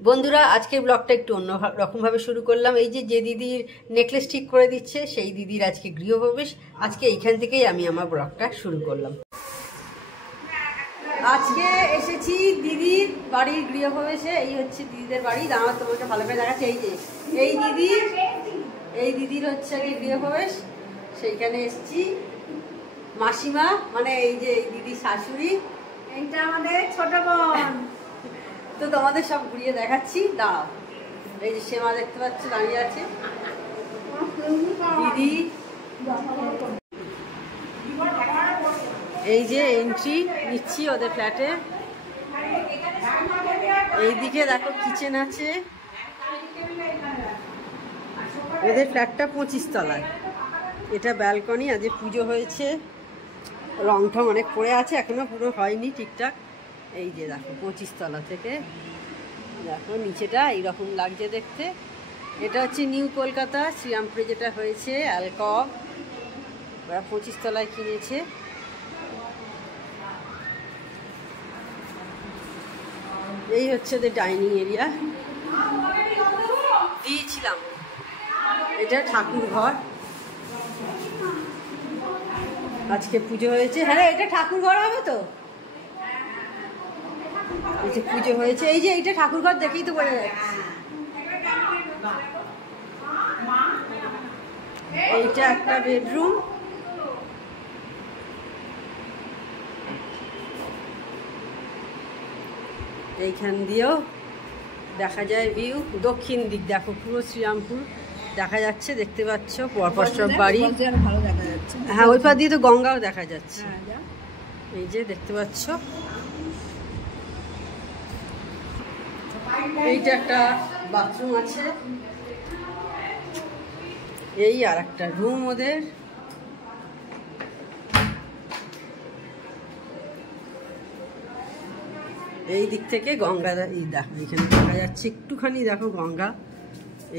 বন্ধুরা আজকের ব্লগটা একটু অন্য রকম ভাবে শুরু করলাম। এই যে দিদির নেকলেস ঠিক করে দিচ্ছে সেই দিদির আজকে গৃহপ্রবেশ। আজকে এইখান থেকেই আমি আমার ব্লগটা শুরু করলাম। আজকে এসেছি দিদির বাড়ির গৃহপ্রবেশে। এই হচ্ছে দিদিদের বাড়ি। দাঁড়া তোমাকে ভালো করে দেখাচ্ছে। এই যে এই দিদির হচ্ছে আগে গৃহপ্রবেশ, সেইখানে এসেছি। মাসিমা মানে এই যে এই দিদির শাশুড়ি, এইটা আমাদের ছোট বোন। তো তোমাদের সব ঘুরিয়ে দেখাচ্ছি, দাঁড়াও। এই যে শ্যামা দেখতে পাচ্ছ দাঁড়িয়ে আছে, দিদি। এই যে এন্ট্রি নিচ্ছি ওদের ফ্ল্যাটে। এইদিকে দেখো কিচেন আছে। ওদের ফ্ল্যাটটা 25 তলায়। এটা ব্যালকনি। আজ পুজো হয়েছে, রং ঠং অনেক পড়ে আছে, এখনো পুরো হয়নি ঠিকঠাক। এই যে দেখো 25 তলা থেকে দেখো নিচেটা এইরকম লাগছে দেখতে। এটা হচ্ছে নিউ কলকাতা শ্রীরামপুরে যেটা হয়েছে অ্যালকভ, ওরা 25 তলায় কিনেছে। এই হচ্ছে ওদের ডাইনিং এরিয়া দিয়েছিলাম। এটা ঠাকুর ঘর, আজকে পুজো হয়েছে। হ্যাঁ এটা ঠাকুর ঘর হবে তো, এই যে পুজো হয়েছে। এই যে এইটা ঠাকুর ঘর দেখেই তো বোঝা যাচ্ছে। এইটা একটা বেডরুম। এইখান দিয়েও দেখা যায় ভিউ, দক্ষিণ দিক দেখো পুরো শ্রীরামপুর দেখা যাচ্ছে, দেখতে পাচ্ছ পরপর সব বাড়ি। হ্যাঁ ওই পার দিয়ে তো গঙ্গাও দেখা যাচ্ছে। এই যে দেখতে পাচ্ছ। এইটা একটা বাথরুম আছে। এই আর একটা রুম ওদের। এই দিক থেকে গঙ্গা এই দেখো, এখানে দেখা যাচ্ছে একটুখানি দেখো গঙ্গা।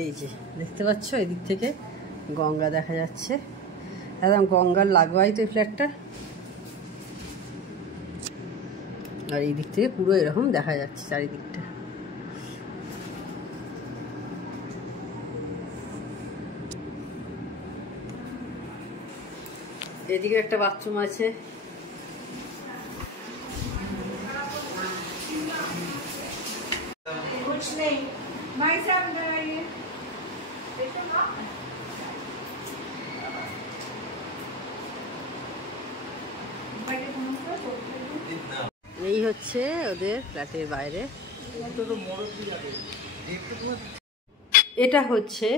এই যে দেখতে পাচ্ছ এই দিক থেকে গঙ্গা দেখা যাচ্ছে, একদম গঙ্গার লাগোয়াই তো এই ফ্ল্যাটটা। আর এই দিক থেকে পুরো এরকম দেখা যাচ্ছে চারিদিকটা। এদিকে একটা বাথরুম আছে। এই হচ্ছে ওদের ফ্ল্যাটের বাইরে। এটা হচ্ছে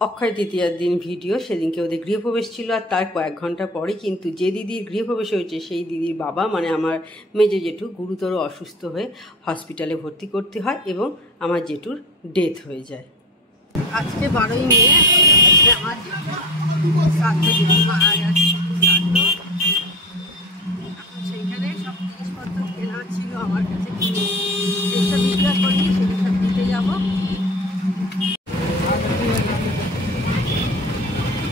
অক্ষয় তৃতীয়ার দিন ভিডিও। সেদিনকে ওদের গৃহপ্রবেশ ছিল, আর তার কয়েক ঘন্টা পরে কিন্তু যে দিদির গৃহপ্রবেশ হয়েছে সেই দিদির বাবা মানে আমার মেজো জেঠু গুরুতর অসুস্থ হয়ে হসপিটালে ভর্তি করতে হয় এবং আমার জেঠুর ডেথ হয়ে যায়। আজকে 12ই মে, আমার মারা গেছে। সেইখানে সব জিনিসপত্র কেনা ছিল আমার কাছে, যেসব বিক্রি করি সেগুলো সব দিতে যাবো।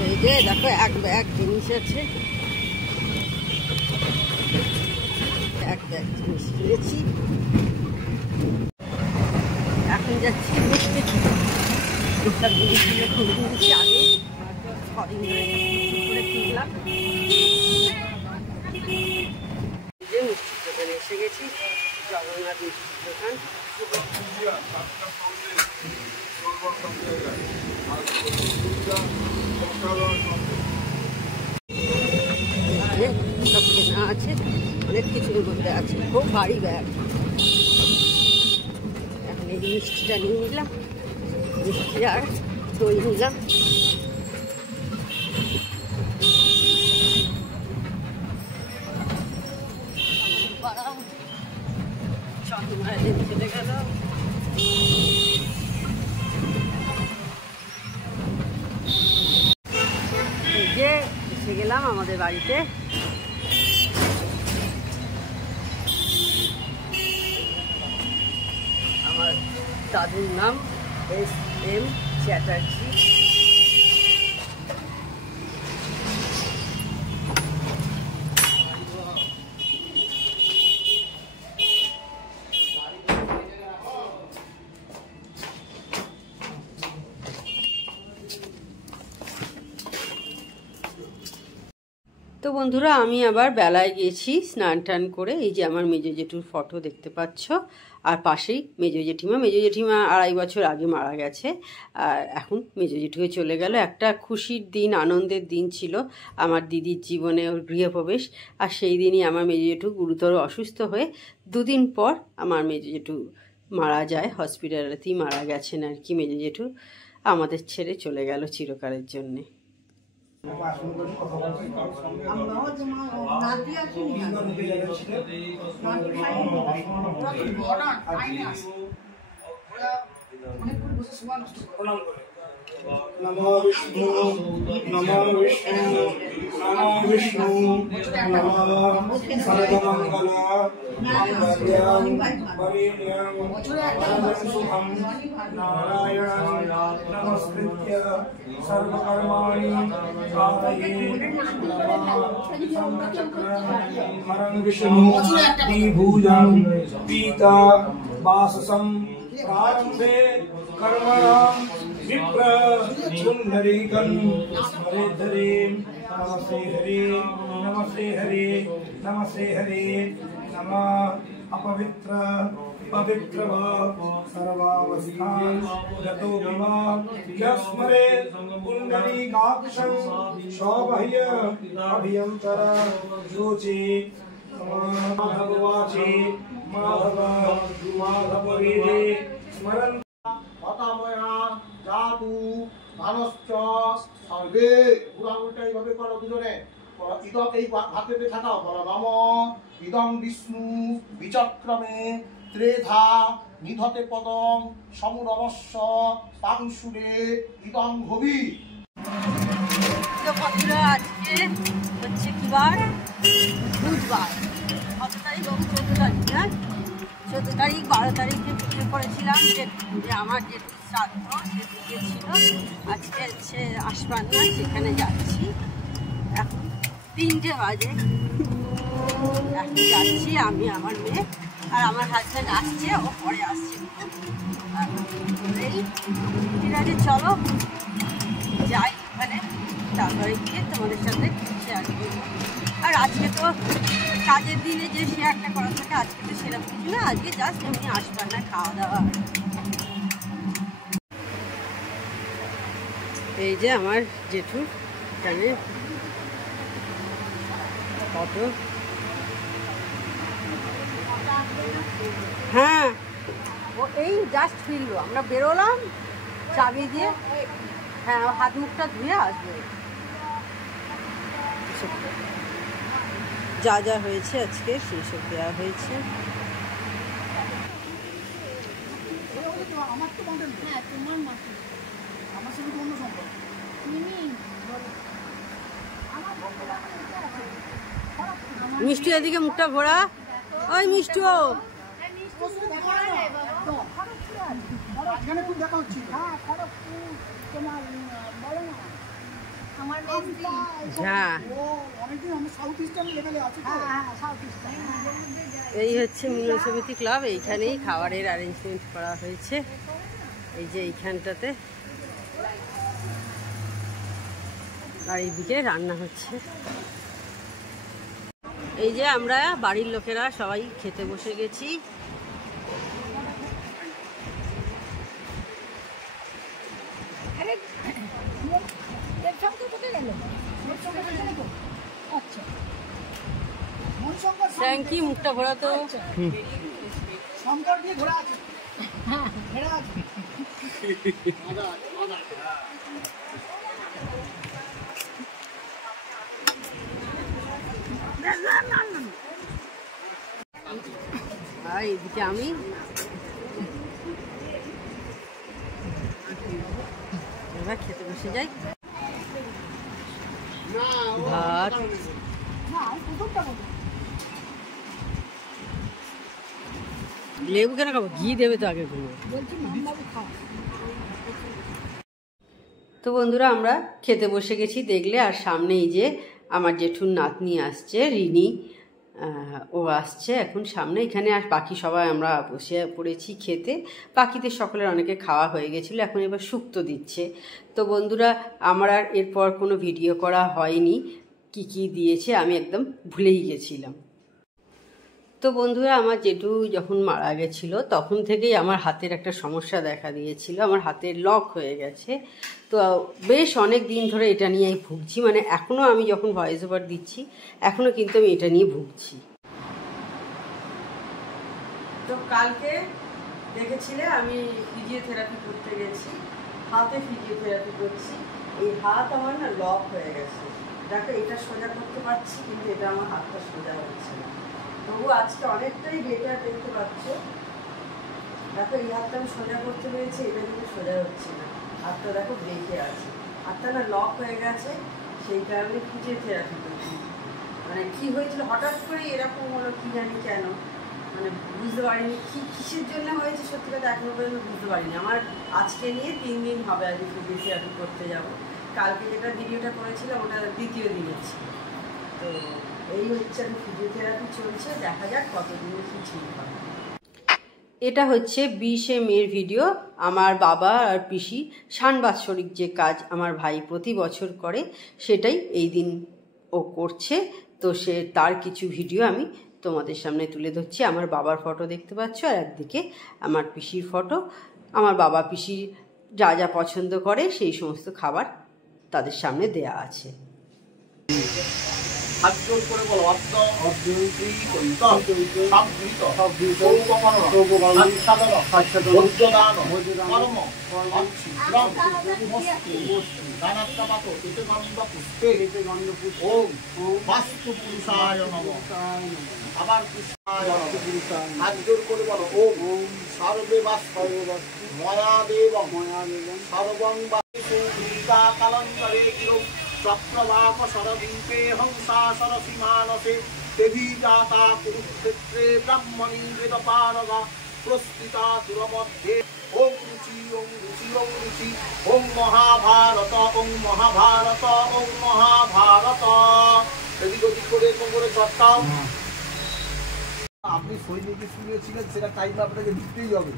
এই যে দেখো এক ব্যাগ জিনিস আছে, এক ব্যাগ জিনিস কিনেছি। এখন যাচ্ছি দেখতে এইসব জিনিসগুলো খুব কিনেছি আগে কদিন ধরে করে কিনলাম। যে মিষ্টির দোকানে এসে গেছি, জগন্নাথ মিষ্টির দোকান। সব কেনা আছে, অনেক কিছুর মধ্যে আছে, খুব ভারী ব্যাগ। এখন এই মিষ্টিটা নিয়ে নিলাম, মিষ্টি আর দই নিলাম। চলে গেল। এই যে এসে গেলাম আমাদের বাড়িতে। আমার দাদুর নাম S.M. চ্যাটার্জি। তো বন্ধুরা আমি আবার বেলায় গেছি স্নান টান করে। এই যে আমার মেজো জেঠুর ফটো দেখতে পাচ্ছ, আর পাশেই মেজো জেঠিমা। মেজো জেঠিমা 2.5 বছর আগে মারা গেছে, আর এখন মেজো জেঠুকে চলে গেল। একটা খুশির দিন, আনন্দের দিন ছিল আমার দিদির জীবনে, ওর গৃহপ্রবেশ। আর সেই দিনই আমার মেজো জেঠু গুরুতর অসুস্থ হয়ে 2 দিন পর আমার মেজো জেঠু মারা যায়। হসপিটালেতেই মারা গেছেন আর কি মেজো জেঠু। আমাদের ছেড়ে চলে গেল চিরকালের জন্যে। नमो विष्णु नमो विष्णु नमो विष्णु नमो सर्वमंगला मंगल्यं वरेण्यं परमसुखं नारायणं नमस्कृत्य सर्वकर्माणि कारये हरं विष्णु विभूजं पीता वाससं प्रारंभे कर्मणां विप्र सुंदरीकं स्मरेद्धरे नमस्ते हरे नमस्ते हरे नमस्ते हरे नमः अपवित्र पवित्र वा सर्वावस्थां गतो विवा यस्मरे पुंडरीकाक्षं शोभय अभियंतर योचे माधवाचे माधव माधवरीरे स्मरन् হতাময়া জাতু মানশ্চ সর্বে পুরা উল্টা এইভাবে করো দুজনে। ইদক এই হাত পেতে থাকাও, বলো নম ইদং বিষ্ণু বিচক্রমে ত্রেধা নিধতে পদং সমুরমস্য পাংশুরে ইদং ভবি। তো বন্ধুরা আজকে হচ্ছে কি বার? বুধবার। কত তারিখ? 14 তারিখ না? 14 তারিখ 12 তারিখে ভিডিও করেছিলাম যে আমার যে শ্রাদ্ধ সেদিকে ছিল। আজকে হচ্ছে আশপান্না, সেখানে যাচ্ছি। এখন 3টে বাজে, এখন যাচ্ছি আমি, আমার মেয়ে আর আমার হাজব্যান্ড আসছে, ও পরে আসছে। এই ঠিক আছে, চলো যাই ওখানে, তারপরে গিয়ে তোমাদের সাথে শেয়ার করবো। আর আজকে তো কাজের দিনে যে শেয়ারটা করা থাকে, আজকে তো সেরকম কিছু না, আজকে জাস্ট এমনি আসবার না, খাওয়া দাওয়া। এই যে আমার জেঠু এখানে ফটো। হ্যাঁ, ও এই জাস্ট ফিরলো, আমরা বেরোলাম চাবি দিয়ে। হ্যাঁ, হাত মুখটা ধুয়ে আসবে। যা যা হয়েছে আজকে সেই সব দেওয়া হয়েছে। মিষ্টি এদিকে মুখটা ঘোরা। ওই মিষ্টি, ও এই হচ্ছে মিলন সমিতি ক্লাব। এইখানেই খাবারের অ্যারেঞ্জমেন্ট করা হয়েছে। এই যে এইখানটাতে, আর এইদিকে রান্না হচ্ছে। এই যে আমরা বাড়ির লোকেরা সবাই খেতে বসে গেছি। থ্যাংকি মুখটা ঘোরা তো। এইদিকে আমি এবার খেতে বসে যাই। ভাত, লেবু কেন খাবো? ঘি দেবে তো আগে। তো বন্ধুরা আমরা খেতে বসে গেছি দেখলে। আর সামনে এই যে আমার জেঠুর নাতনি আসছে, রিনি, ও আসছে এখন সামনে। এখানে আর বাকি সবাই আমরা বসে পড়েছি খেতে। বাকিদের সকলের অনেকে খাওয়া হয়ে গেছিলো, এখন এবার শুক্তো দিচ্ছে। তো বন্ধুরা আমার আর এরপর কোনো ভিডিও করা হয়নি, কি কি দিয়েছে আমি একদম ভুলেই গেছিলাম। তো বন্ধুরা, আমার জেঠু যখন মারা গেছিলো তখন থেকেই আমার হাতের একটা সমস্যা দেখা দিয়েছিল, আমার হাতের লক হয়ে গেছে। তো বেশ অনেক দিন ধরে এটা নিয়েই ভুগছি, মানে এখনও আমি যখন ভয়েস ওভার দিচ্ছি এখনও কিন্তু আমি এটা নিয়ে ভুগছি। তো কালকে দেখেছিলে আমি ফিজিওথেরাপি করতে গেছি, হাতে ফিজিওথেরাপি করছি। এই হাত আমার না লক হয়ে গেছে, দেখো এটা সোজা করতে পারছি কিন্তু এটা আমার হাতটা সোজা হচ্ছে না। তবু আজকে অনেকটাই বেটার দেখতে পাচ্ছ। দেখো এই হাতটা আমি সোজা করতে পেরেছি, এটা কিন্তু সোজা হচ্ছে না, হাতটা দেখো বেঁকে আছে, হাতটা না লক হয়ে গেছে। সেই কারণে ফিজিওথেরাপি করছি। মানে কি হয়েছিল হঠাৎ করে এরকম হলো, কি জানি কেন, মানে বুঝতে পারিনি কিসের জন্য হয়েছে, সত্যি কথা এখনো পর্যন্ত বুঝতে পারিনি। আমার আজকে নিয়ে 3 দিন হবে আজকে ফিজিওথেরাপি করতে যাব। কালকে যেটা ভিডিওটা করেছিলাম ওটা দ্বিতীয় দিনের ছিল। তো এই হচ্ছে আমি ফিজিওথেরাপি চলছে, দেখা যাক কতদিনে কি ঠিক হবে। এটা হচ্ছে 20শে মের ভিডিও। আমার বাবা আর পিসি সানবাৎসরিক যে কাজ আমার ভাই প্রতি বছর করে সেটাই এই দিন ও করছে। তো তার কিছু ভিডিও আমি তোমাদের সামনে তুলে ধরছি। আমার বাবার ফটো দেখতে পাচ্ছ, আর একদিকে আমার পিসির ফটো। আমার বাবা পিসি যা যা পছন্দ করে সেই সমস্ত খাবার তাদের সামনে দেয়া আছে। হাত জোর করে বলো, অর্ধন্ত্রী সবৃত সৌপকরণ সাধন বজ্রদান কর্ম অচ্ছিদ্রম মস্তু দানাত্মাপাত এতে গন্ধ পুষ্পে ওম বাস্তু পুরুষায় নমঃ। আবার হাত জোর করে বলো, ওম সর্বে বাস্তু ময়াদেব সর্বং বাস্তু কালন্তরে গিরো চক্রবাক শরদীপে হংসা সরসি মানসে দেবী জাতা কুরুক্ষেত্রে ব্রাহ্মণী বেদপারগা প্রস্তুতা দুরমধ্যে ওম রুচি ওম রুচি ওম রুচি ওম মহাভারত ওম মহাভারত ওম মহাভারত। এদিক ওদিক করে কোমরে চটকাও। আপনি সৈনিকের সঙ্গে ছিলেন, সেটা টাইম আপনাকে দিতেই হবে।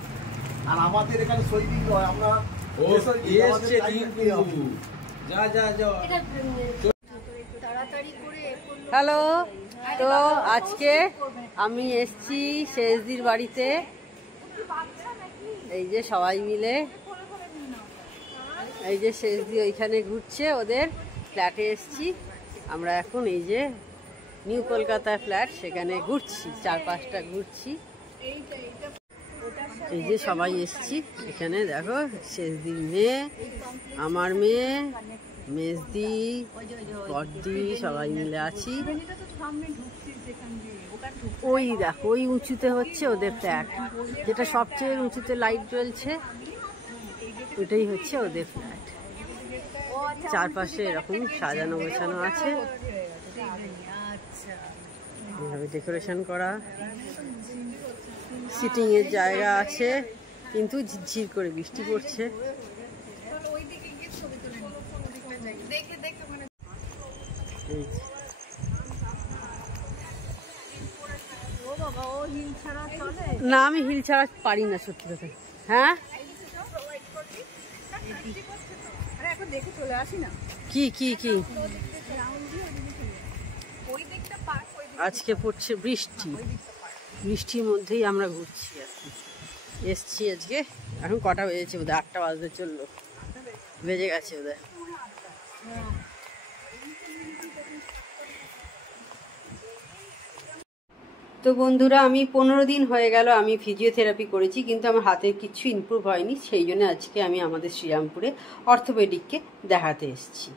আর আমাদের এখানে সৈনিক নয়, আমরা হ্যালো। তো আজকে আমি এসছি শেষদির বাড়িতে, এই যে সবাই মিলে, এই যে শেষদি ওইখানে ঘুরছে, ওদের ফ্ল্যাটে এসছি আমরা এখন। এই যে নিউ কলকাতা ফ্ল্যাট, সেখানে ঘুরছি, 4-5টা ঘুরছি। এই যে সবাই এসছি এখানে, দেখো শেষদির মেয়ে, আমার মেয়ে, মেজদি, বড়দি, সবাই মিলে আছি। ওই দেখো ওই উঁচুতে হচ্ছে ওদের ফ্ল্যাট, যেটা সবচেয়ে উঁচুতে লাইট জ্বলছে, ওইটাই হচ্ছে ওদের ফ্ল্যাট। চারপাশে এরকম সাজানো গোছানো আছে, এইভাবে ডেকোরেশন করা, সিটিং এর জায়গা আছে, কিন্তু ঝিরঝির করে বৃষ্টি পড়ছে। না আমি হিল ছাড়া পারি না, সত্যি কথা। হ্যাঁ কি কি কি আজকে পড়ছে বৃষ্টি, বৃষ্টির মধ্যেই আমরা ঘুরছি আর কি। এসছি আজকে, এখন কটা বেজেছে বোধহয়, 8টা বাজতে চললো, বেজে গেছে বোধহয়। তো বন্ধুরা, আমি 15 দিন হয়ে গেল আমি ফিজিওথেরাপি করেছি, কিন্তু আমার হাতে কিছু ইমপ্রুভ হয়নি। সেই জন্য আজকে আমি আমাদের শ্রীরামপুরে অর্থোপেডিককে দেখাতে এসেছি।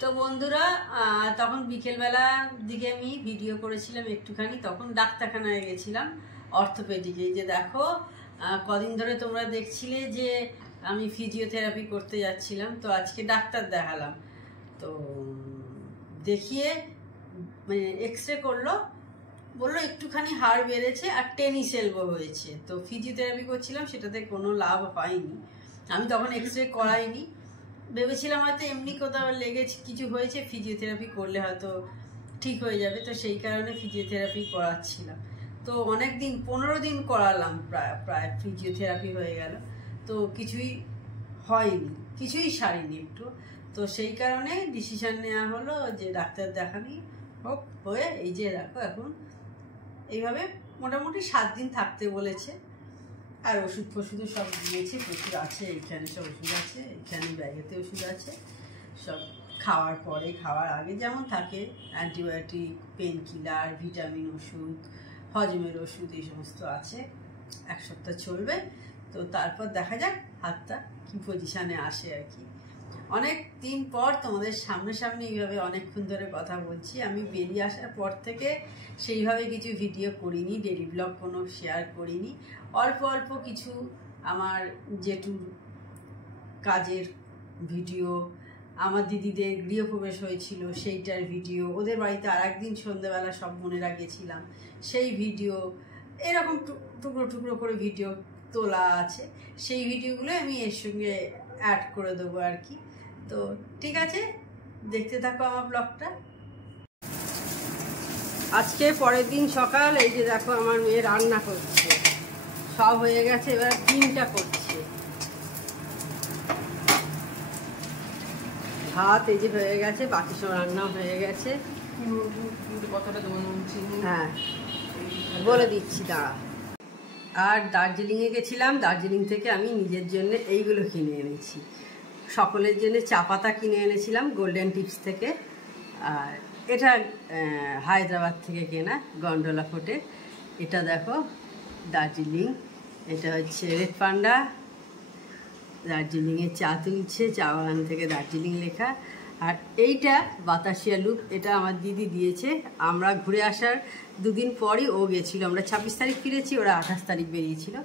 তো বন্ধুরা, তখন বিকেলবেলার দিকে আমি ভিডিও করেছিলাম একটুখানি, তখন ডাক্তারখানায় গেছিলাম অর্থোপেডিকে। এই যে দেখো, কদিন ধরে তোমরা দেখছিলে যে আমি ফিজিওথেরাপি করতে যাচ্ছিলাম, তো আজকে ডাক্তার দেখালাম। তো দেখিয়ে মানে এক্সরে করলো, বললো একটুখানি হাড় বেড়েছে আর টেনিস এলবো হয়েছে। তো ফিজিওথেরাপি করছিলাম, সেটাতে কোনো লাভ হয়নি। আমি তখন এক্সরে করাইনি, ভেবেছিলাম হয়তো এমনি কোথাও লেগেছে, কিছু হয়েছে, ফিজিওথেরাপি করলে হয়তো ঠিক হয়ে যাবে। তো সেই কারণে ফিজিওথেরাপি করাচ্ছিলাম। তো অনেক দিন, 15 দিন করালাম, প্রায় ফিজিওথেরাপি হয়ে গেল, তো কিছুই হয়নি, কিছুই সারিনি একটু। তো সেই কারণে ডিসিশন নেওয়া হলো যে ডাক্তার দেখানি হোক হয়ে এই যে দেখো এখন এইভাবে মোটামুটি 7 দিন থাকতে বলেছে। আর ওষুধ ফষুধও সব দিয়েছে, প্রচুর আছে, এইখানে সব ওষুধ আছে, এইখানে ব্যাগেতে ওষুধ আছে, সব খাওয়ার পরে খাওয়ার আগে যেমন থাকে অ্যান্টিবায়োটিক, পেন কিলার, ভিটামিন ওষুধ, হজমের ওষুধ, এই সমস্ত আছে। 1 সপ্তাহ চলবে, তো তারপর দেখা যাক হাতটা কী পজিশানে আসে আর কি। অনেক দিন পর তোমাদের সামনাসামনি এইভাবে অনেকক্ষণ ধরে কথা বলছি। আমি বেরিয়ে আসার পর থেকে সেইভাবে কিছু ভিডিও করিনি, ডেইলি ব্লগ কোনো শেয়ার করিনি। অল্প অল্প কিছু আমার জেঠুর কাজের ভিডিও, আমার দিদিদের গৃহপ্রবেশ হয়েছিল সেইটার ভিডিও, ওদের বাড়িতে আর একদিন সন্ধ্যেবেলা সব বোনেরা গেছিলাম সেই ভিডিও, এরকম টুকরো টুকরো করে ভিডিও তোলা আছে। সেই ভিডিওগুলো আমি এর সঙ্গে অ্যাড করে দেবো আর কি। তো ঠিক আছে, দেখতে থাকো আমার ব্লগটা। আজকে পরের দিন সকাল, এই যে দেখো আমার মেয়ে রান্না করছে, সব হয়ে গেছে, এবার ডিমটা করছে। ভাত এই যে হয়ে গেছে, বাকি সব রান্না হয়ে গেছে। হ্যাঁ বলে দিচ্ছি, দাঁড়া। আর দার্জিলিংয়ে গেছিলাম, দার্জিলিং থেকে আমি নিজের জন্য এইগুলো কিনে এনেছি, সকলের জন্য চা পাতা কিনে এনেছিলাম গোল্ডেন টিপস থেকে। আর এটা হায়দ্রাবাদ থেকে কেনা গন্ডোলা ফোর্টের। এটা দেখো দার্জিলিং, এটা হচ্ছে রেড পান্ডা, দার্জিলিংয়ে চা তুলছে, চা বাগান থেকে দার্জিলিং লেখা। আর এইটা বাতাসিয়া লুপ, এটা আমার দিদি দিয়েছে। আমরা ঘুরে আসার 2 দিন পরই ও গেছিলো, আমরা 26 তারিখ ফিরেছি, ওরা 28 তারিখ বেরিয়েছিল,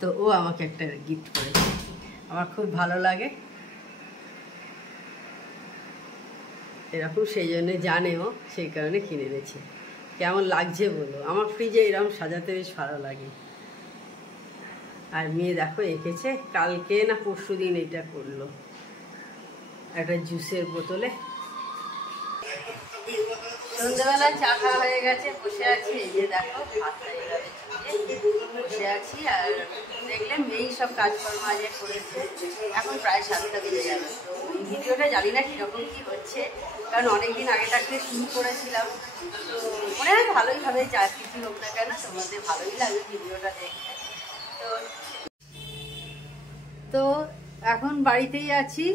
তো ও আমাকে একটা গিফট করেছে, আমার খুব ভালো লাগে এরকম, সেই জন্য জানেও, সেই কারণে কিনে এনেছে। কেমন লাগছে বলো, আমার ফ্রিজে এরকম সাজাতে বেশ ভালো লাগে। আর মেয়ে দেখো এঁকেছে, কালকে না পরশু দিন এটা করলো, একটা জুসের বোতলে। সন্ধ্যাবেলা চা খাওয়া হয়ে গেছে, বসে আছি, এই যে দেখো ভাতটা এইভাবে বসে আছি। আর দেখলে মেয়েই সব কাজকর্ম আজ করেছে। এখন প্রায় 7টা বেজে গেল। তো এই ভিডিওটা জানি না কীরকম কী হচ্ছে, কারণ অনেকদিন আগে থাকতে শুরু করেছিলাম, তো মনে হয় ভালোই হবে, যা কিছু হোক না কেন তোমাদের ভালোই লাগবে ভিডিওটা দেখতে। তো এখন বাড়িতেই আছি।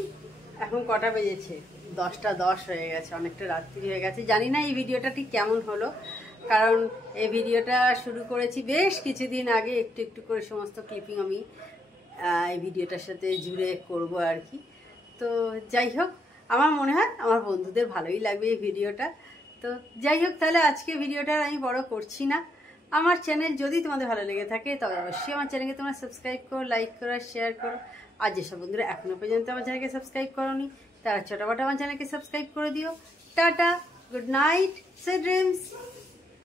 এখন কটা বেজেছে? 10টা 10 হয়ে গেছে, অনেকটা রাত্রি হয়ে গেছে। জানি না এই ভিডিওটা ঠিক কেমন হলো, কারণ এই ভিডিওটা শুরু করেছি বেশ কিছুদিন আগে, একটু একটু করে সমস্ত ক্লিপিং আমি এই ভিডিওটার সাথে জুড়ে করব আর কি। তো যাই হোক, আমার মনে হয় আমার বন্ধুদের ভালোই লাগবে এই ভিডিওটা। তো যাই হোক, তাহলে আজকে ভিডিওটা আমি বড় করছি না। আমার চ্যানেল যদি তোমাদের ভালো লেগে থাকে তবে অবশ্যই আমার চ্যানেলকে তোমরা সাবস্ক্রাইব করো, লাইক করো, শেয়ার করো। আর যেসব বন্ধুরা এখনো পর্যন্ত আমার চ্যানেলকে সাবস্ক্রাইব করোনি তারা ছোটখাটো আমার চ্যানেলকে সাবস্ক্রাইব করে দিও। Tata, good night, sweet dreams.